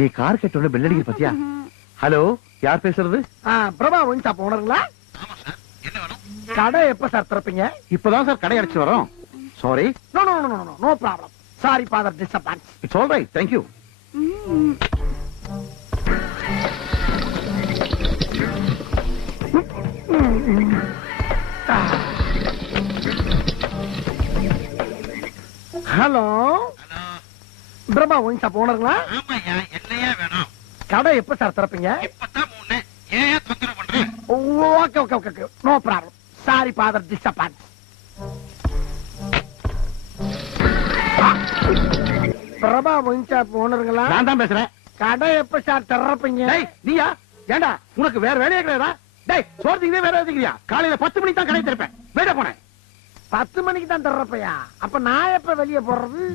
நீ car கேட்டோட bell அடிக்கிற பத்தியா? ஹலோ, யார் பேசுறது? பிரபா ஒயின் ஷாப் ஓனருங்களா? கடை எப்ப சார் திறப்பீங்க? இப்பதான் சார் கடை அடிச்சு வரோம். Sorry. No problem. Sorry father disappoint. It's all right. Thank you. Hello, Prabha wine shop ஓனருங்களா? ஆமாய்யா, என்னையா வேணும்? கடை எப்ப சார் திறப்பீங்க? இப்பதான் 3. ஏன் தொந்தரவு பண்ற? Okay. No problem. Sorry father disappoint. Prabha wine shop ஓனருங்களா? நான் தான் பேசுறேன். கடை எப்ப சார் திறப்பீங்க? டேய், நீயா? ஏண்டா உனக்கு வேற வேலையே கிடையாதா? டேய், சோர்த்திங்கவே வேற எதுக்குறியா? காலையில 10 மணிக்கு தான் கடை திறப்பேன். வேட போனேன். 10 மணிக்கு தான் திறப்பையா? அப்ப நான் எப்ப வெளியே போறது?